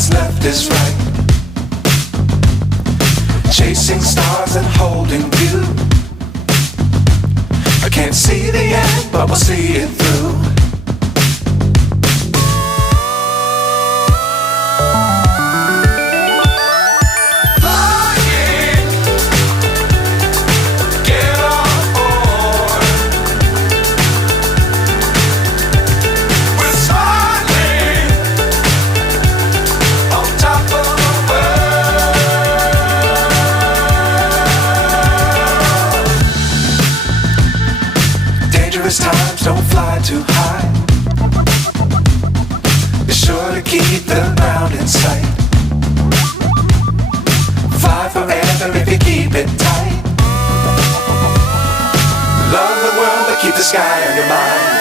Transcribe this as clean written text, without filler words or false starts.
what's left is right. Chasing stars and holding you. I can't see the end, but we'll see it through. Times don't fly too high. Be sure to keep the ground in sight. Fly forever if you keep it tight. Love the world but keep the sky on your mind.